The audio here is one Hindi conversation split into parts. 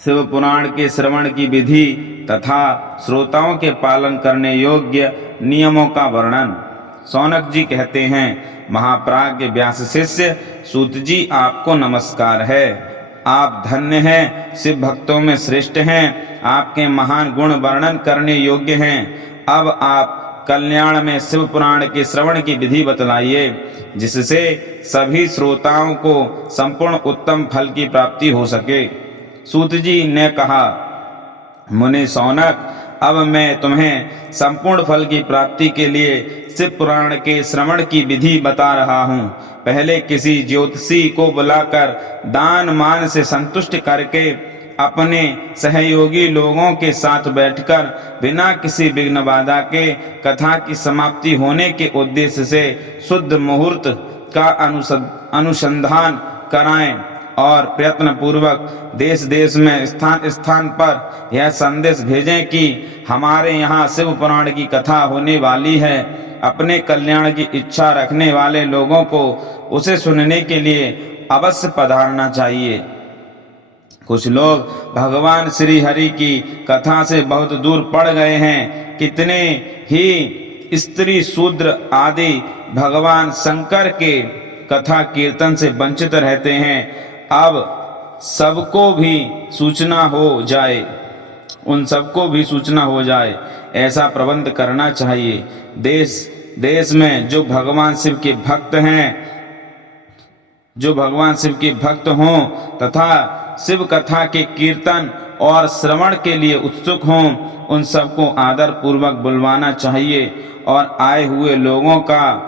शिव पुराण के श्रवण की विधि तथा श्रोताओं के पालन करने योग्य नियमों का वर्णन। शौनक जी कहते हैं, महाप्राज्ञ व्यास शिष्य सूत जी आपको नमस्कार है। आप धन्य हैं, शिव भक्तों में श्रेष्ठ हैं, आपके महान गुण वर्णन करने योग्य हैं। अब आप कल्याण में शिव पुराण के श्रवण की विधि बतलाइए, जिससे सभी श्रोताओं को संपूर्ण उत्तम फल की प्राप्ति हो सके। सूत जी ने कहा, मुनि शौनक, अब मैं तुम्हें संपूर्ण फल की प्राप्ति के लिए शिव पुराण के श्रवण की विधि बता रहा हूँ। पहले किसी ज्योतिषी को बुलाकर दान मान से संतुष्ट करके अपने सहयोगी लोगों के साथ बैठकर बिना किसी विघ्न बाधा के कथा की समाप्ति होने के उद्देश्य से शुद्ध मुहूर्त का अनुसंधान कराएं और प्रयत्न पूर्वक देश देश में स्थान स्थान पर यह संदेश भेजें कि हमारे यहाँ शिव पुराण की कथा होने वाली है। अपने कल्याण की इच्छा रखने वाले लोगों को उसे सुनने के लिए अवश्य पधारना चाहिए। कुछ लोग भगवान श्री हरि की कथा से बहुत दूर पड़ गए हैं। कितने ही स्त्री शूद्र आदि भगवान शंकर के कथा कीर्तन से वंचित रहते हैं। अब सबको भी सूचना हो जाए, उन सबको भी सूचना हो जाए, ऐसा प्रबंध करना चाहिए। देश देश में जो भगवान शिव के भक्त हैं, जो भगवान शिव के भक्त हों तथा शिव कथा के कीर्तन और श्रवण के लिए उत्सुक हों, उन सबको आदर पूर्वक बुलवाना चाहिए और आए हुए लोगों का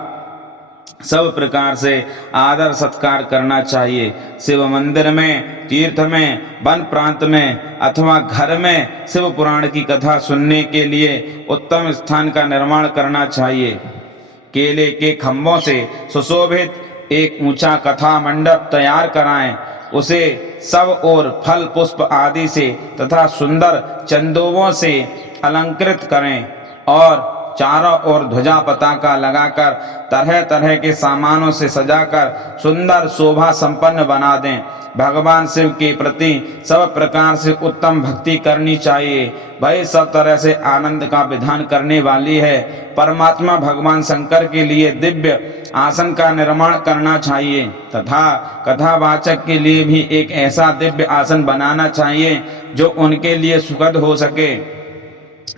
सब प्रकार से आदर सत्कार करना चाहिए। शिव मंदिर में, तीर्थ में, वन प्रांत में अथवा घर में शिव पुराण की कथा सुनने के लिए उत्तम स्थान का निर्माण करना चाहिए। केले के खंभों से सुशोभित एक ऊंचा कथा मंडप तैयार कराएं। उसे सब ओर फल पुष्प आदि से तथा सुंदर चंदोवों से अलंकृत करें और चारों ओर ध्वजा पताका लगाकर तरह तरह के सामानों से सजाकर सुंदर शोभा संपन्न बना दें। भगवान शिव के प्रति सब प्रकार से उत्तम भक्ति करनी चाहिए। वही सब तरह से आनंद का विधान करने वाली है। परमात्मा भगवान शंकर के लिए दिव्य आसन का निर्माण करना चाहिए तथा कथावाचक के लिए भी एक ऐसा दिव्य आसन बनाना चाहिए जो उनके लिए सुखद हो सके।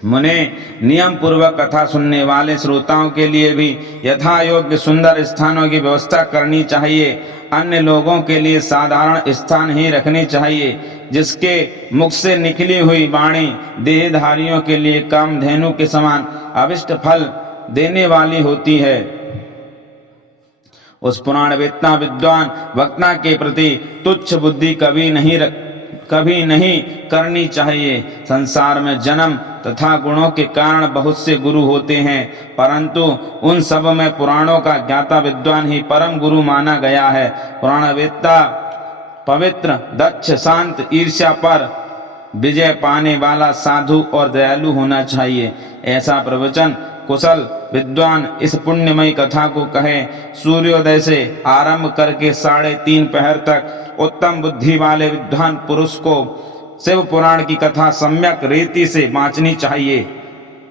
मुने, नियम पूर्वक कथा सुनने वाले श्रोताओं के लिए भी यथा योग्य सुंदर स्थानों की व्यवस्था करनी चाहिए। अन्य लोगों के लिए साधारण स्थान ही रखने चाहिए, जिसके मुख से निकली हुई वाणी देहधारियों के लिए कामधेनु के समान अभिष्ट फल देने वाली होती है। उस पुराण वेत्ता विद्वान वक्ता के प्रति तुच्छ बुद्धि कभी नहीं करनी चाहिए। संसार में जन्म तथा गुणों के कारण बहुत से गुरु होते हैं, परंतु उन सब में पुराणों का ज्ञाता विद्वान ही परम गुरु माना गया है। पुराणवेत्ता पवित्र, दक्ष, शांत, ईर्ष्या पर विजय पाने वाला साधु और दयालु होना चाहिए। ऐसा प्रवचन कुशल विद्वान इस पुण्यमयी कथा को कहे। सूर्योदय से आरंभ करके 3:30 पहर तक उत्तम बुद्धि वाले विद्वान पुरुष को शिव पुराण की कथा सम्यक रीति से बांचनी चाहिए।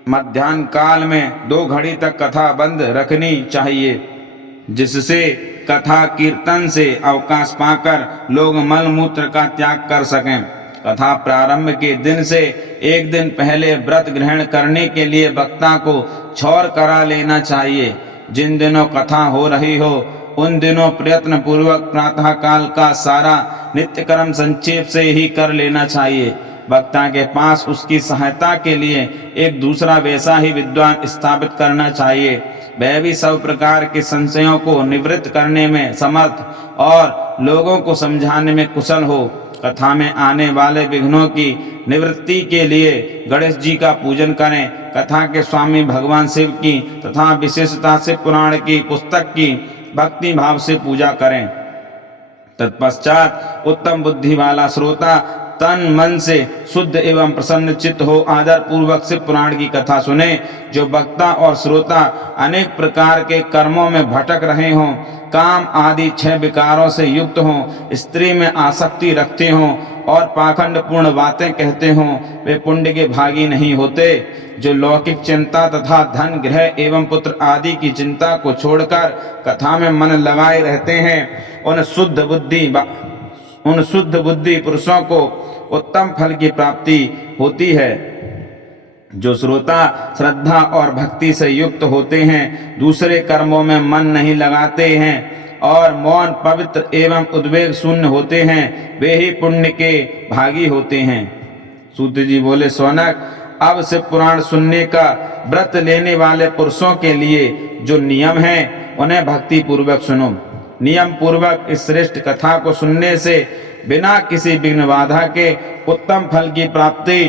मध्याह्न काल में 2 घड़ी तक कथा बंद रखनी चाहिए, जिससे कथा कीर्तन से अवकाश पाकर लोग मल मूत्र का त्याग कर सकें। कथा प्रारंभ के दिन से 1 दिन पहले व्रत ग्रहण करने के लिए वक्ता को छौर करा लेना चाहिए। जिन दिनों कथा हो रही हो उन दिनों प्रयत्न पूर्वक प्रातः काल का सारा नित्य कर्म संक्षेप से ही कर लेना चाहिए। वक्ता के पास उसकी सहायता के लिए एक दूसरा वैसा ही विद्वान स्थापित करना चाहिए। वह भी सब प्रकार के संशयों को निवृत्त करने में समर्थ और लोगों को समझाने में कुशल हो। कथा में आने वाले विघ्नों की निवृत्ति के लिए गणेश जी का पूजन करें। कथा के स्वामी भगवान शिव की तथा विशेषता से पुराण की पुस्तक की भक्ति भाव से पूजा करें। तत्पश्चात उत्तम बुद्धि वाला श्रोता तन मन से शुद्ध एवं प्रसन्न चित्त हो आदर पूर्वक शिव पुराण की कथा सुने। जो वक्ता और श्रोता अनेक प्रकार के कर्मों में भटक रहे हों, काम आदि 6 विकारों से युक्त हों, स्त्री में आसक्ति रखते हों और पाखंड पूर्ण बातें कहते हों, वे पुण्य के भागी नहीं होते। जो लौकिक चिंता तथा धन गृह एवं पुत्र आदि की चिंता को छोड़कर कथा में मन लगाए रहते हैं, उन शुद्ध बुद्धि पुरुषों को उत्तम फल की प्राप्ति होती है। जो श्रोता श्रद्धा और भक्ति से युक्त होते हैं, दूसरे कर्मों में मन नहीं लगाते हैं और मौन पवित्र एवं उद्वेग शून्य होते हैं, वे ही पुण्य के भागी होते हैं। सूत जी बोले, सौनक, अब शिव पुराण सुनने का व्रत लेने वाले पुरुषों के लिए जो नियम है उन्हें भक्ति पूर्वक सुनो। नियम पूर्वक इस श्रेष्ठ कथा को सुनने से बिना किसी विघ्न बाधा के उत्तम फल की प्राप्ति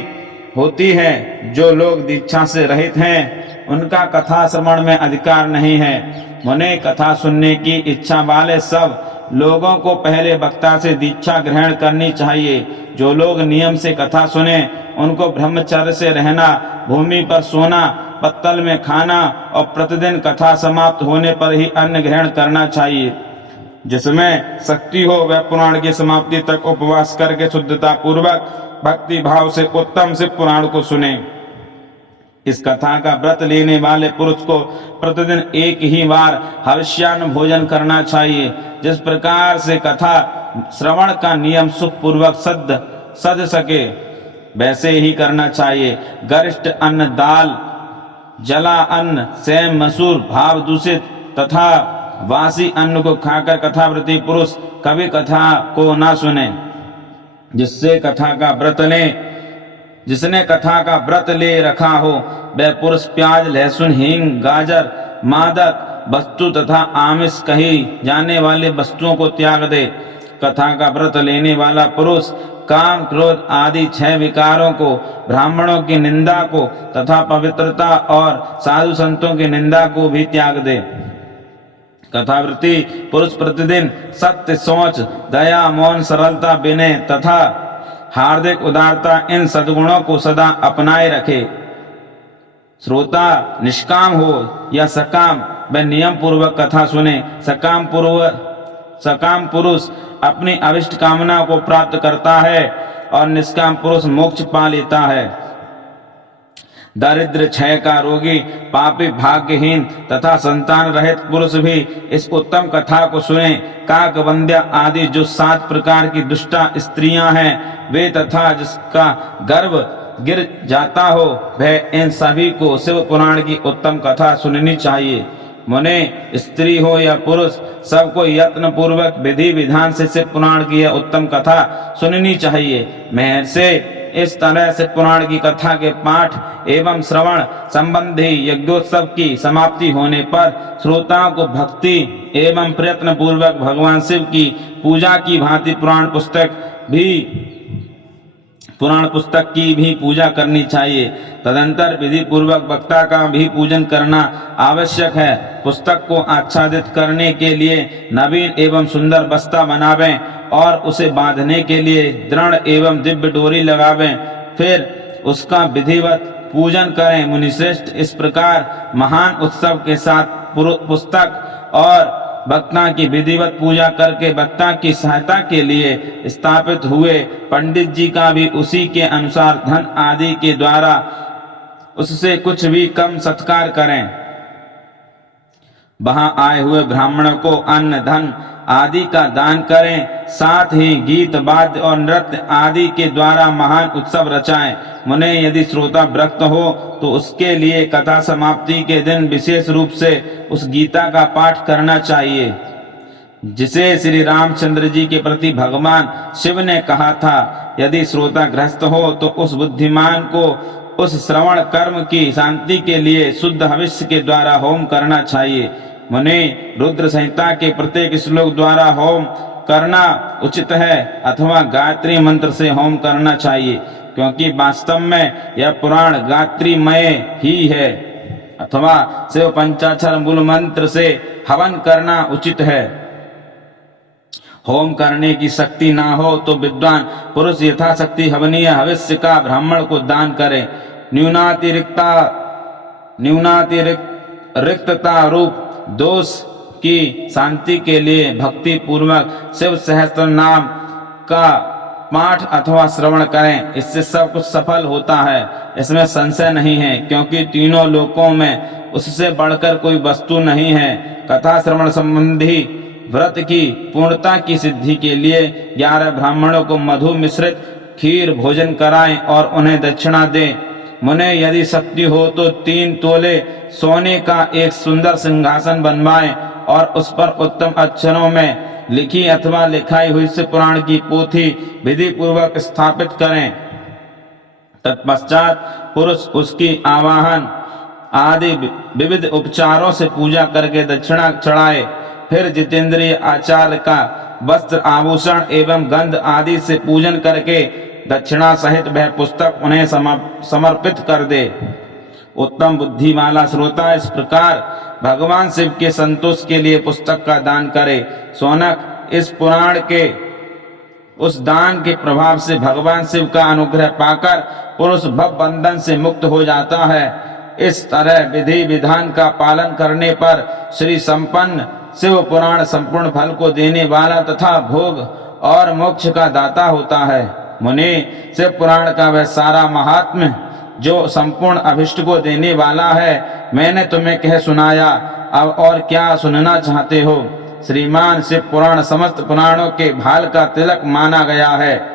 होती है। जो लोग दीक्षा से रहित हैं, उनका कथा श्रवण में अधिकार नहीं है। मुने, कथा सुनने की इच्छा वाले सब लोगों को पहले वक्ता से दीक्षा ग्रहण करनी चाहिए। जो लोग नियम से कथा सुने, उनको ब्रह्मचर्य से रहना, भूमि पर सोना, पत्तल में खाना और प्रतिदिन कथा समाप्त होने पर ही अन्न ग्रहण करना चाहिए। जिसमें शक्ति हो वह पुराण की समाप्ति तक उपवास करके शुद्धता पूर्वक भक्ति भाव से उत्तम शिव पुराण को सुने। इस कथा का व्रत लेने वाले पुरुष को प्रतिदिन एक ही बार हविष्यान्न भोजन करना चाहिए। जिस प्रकार से कथा श्रवण का नियम सुख पूर्वक सद सके वैसे ही करना चाहिए। गरिष्ठ अन्न, दाल, जला अन्न, सेम, मसूर, भाव दूषित तथा वासी अन्न को खाकर कथाव्रती पुरुष कभी कथा को ना सुने। जिसने कथा का व्रत ले रखा हो वह पुरुष प्याज, लहसुन, हींग, गाजर, मादक वस्तु तथा आमिष कही जाने वाले वस्तुओं को त्याग दे। कथा का व्रत लेने वाला पुरुष काम, क्रोध आदि 6 विकारों को, ब्राह्मणों की निंदा को तथा पवित्रता और साधु संतों की निंदा को भी त्याग दे। कथावृत्ति पुरुष प्रतिदिन सत्य, सोच, दया, मौन, सरलता, विनय तथा हार्दिक उदारता इन सद्गुणों को सदा अपनाए रखे। श्रोता निष्काम हो या सकाम वह नियम पूर्वक कथा सुने। सकाम पुरुष अपनी अभिष्ट कामना को प्राप्त करता है और निष्काम पुरुष मोक्ष पा लेता है। दरिद्र, क्षय का रोगी, पापी, भाग्यहीन तथा संतान रहित पुरुष भी इस उत्तम कथा को सुने। काकवंद्या आदि जो 7 प्रकार की दुष्टा स्त्रियां हैं वे तथा जिसका गर्भ गिर जाता हो वह इन सभी को शिव पुराण की उत्तम कथा सुननी चाहिए। मुने, स्त्री हो या पुरुष, सबको यत्न पूर्वक विधि विधान से शिव पुराण की यह उत्तम कथा सुननी चाहिए। मेहर से इस तरह से पुराण की कथा के पाठ एवं श्रवण संबंधी यज्ञोत्सव की समाप्ति होने पर श्रोताओं को भक्ति एवं प्रयत्न पूर्वक भगवान शिव की पूजा की भांति पुराण पुस्तक की भी पूजा करनी चाहिए। तदंतर विधि पूर्वक वक्ता का भी पूजन करना आवश्यक है। पुस्तक को आच्छादित करने के लिए नवीन एवं सुंदर बस्ता बनावें और उसे बांधने के लिए दृढ़ एवं दिव्य डोरी लगावें, फिर उसका विधिवत पूजन करें। मुनिश्रेष्ठ, इस प्रकार महान उत्सव के साथ पुस्तक और वक्ता की विधिवत पूजा करके वक्ता की सहायता के लिए स्थापित हुए पंडित जी का भी उसी के अनुसार धन आदि के द्वारा उससे कुछ भी कम सत्कार करें। वहां आए हुए ब्राह्मणों को अन्न, धन आदि का दान करें। साथ ही गीत, वाद्य और नृत्य आदि के द्वारा महान उत्सव रचाएं। मुने, यदि श्रोता विरक्त हो तो उसके लिए कथा समाप्ति के दिन विशेष रूप से उस गीता का पाठ करना चाहिए जिसे श्री रामचंद्र जी के प्रति भगवान शिव ने कहा था। यदि श्रोता गृहस्थ हो तो उस बुद्धिमान को उस श्रवण कर्म की शांति के लिए शुद्ध हविष्य के द्वारा होम करना चाहिए। मुने, रुद्र संहिता के प्रत्येक श्लोक द्वारा होम करना उचित है अथवा गायत्री मंत्र से होम करना चाहिए, क्योंकि वास्तव में यह पुराण गायत्रीमय ही है, अथवा शिव पंचाक्षर मूल मंत्र से हवन करना उचित है। होम करने की शक्ति ना हो तो विद्वान पुरुष यथाशक्ति हवनीय हविष्य का ब्राह्मण को दान करे। न्यूनातिरिक्तता रूप दोष की शांति के लिए भक्ति पूर्वक शिव सहस्त्र नाम का पाठ अथवा श्रवण करें, इससे सब कुछ सफल होता है, इसमें संशय नहीं है, क्योंकि तीनों लोकों में उससे बढ़कर कोई वस्तु नहीं है। कथा श्रवण संबंधी व्रत की पूर्णता की सिद्धि के लिए 11 ब्राह्मणों को मधु मिश्रित खीर भोजन कराएं और उन्हें दक्षिणा दें। मुने यदि शक्ति हो तो 3 तोले सोने का एक सुंदर सिंहासन बनवाएं और उस पर उत्तम अक्षरों में लिखी अथवा लिखाई हुई शिव पुराण की पोथी विधि पूर्वक स्थापित करें। तत्पश्चात पुरुष उसकी आवाहन आदि विविध उपचारों से पूजा करके दक्षिणा चढ़ाए। फिर जितेंद्रिय आचार्य का वस्त्र आभूषण एवं गंध आदि से पूजन करके दक्षिणा सहित वह पुस्तक उन्हें समर्पित कर दे। उत्तम बुद्धि वाला श्रोता इस प्रकार भगवान शिव के संतोष के लिए पुस्तक का दान करे। शौनक, इस पुराण के उस दान के प्रभाव से भगवान शिव का अनुग्रह पाकर पुरुष भव बंधन से मुक्त हो जाता है। इस तरह विधि विधान का पालन करने पर श्री संपन्न शिव पुराण संपूर्ण फल को देने वाला तथा भोग और मोक्ष का दाता होता है। मुनि, शिव पुराण का वह सारा महात्म्य जो संपूर्ण अभिष्ट को देने वाला है मैंने तुम्हें कह सुनाया। अब और क्या सुनना चाहते हो? श्रीमान, शिव पुराण समस्त पुराणों के भाल का तिलक माना गया है।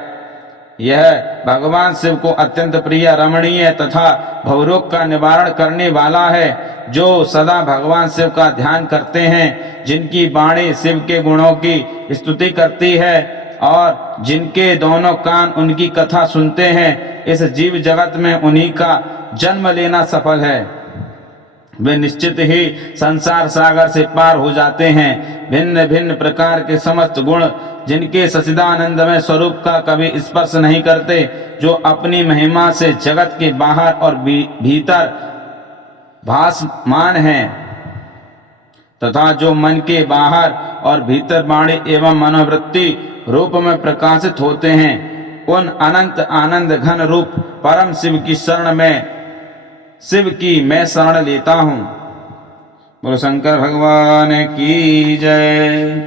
यह भगवान शिव को अत्यंत प्रिय, रमणीय तथा भवरोग का निवारण करने वाला है। जो सदा भगवान शिव का ध्यान करते हैं, जिनकी वाणी शिव के गुणों की स्तुति करती है और जिनके दोनों कान उनकी कथा सुनते हैं, इस जीव जगत में उन्हीं का जन्म लेना सफल है। वे निश्चित ही संसार सागर से पार हो जाते हैं। भिन्न भिन्न प्रकार के समस्त गुण जिनके सच्चिदानंद में स्वरूप का कभी स्पर्श नहीं करते, जो अपनी महिमा से जगत के बाहर और भीतर भासमान हैं, तथा जो मन के बाहर और भीतर वाणी एवं मनोवृत्ति रूप में प्रकाशित होते हैं, उन अनंत आनंद घन रूप परम शिव की मैं शरण लेता हूँ। बोलो शंकर भगवान की जय।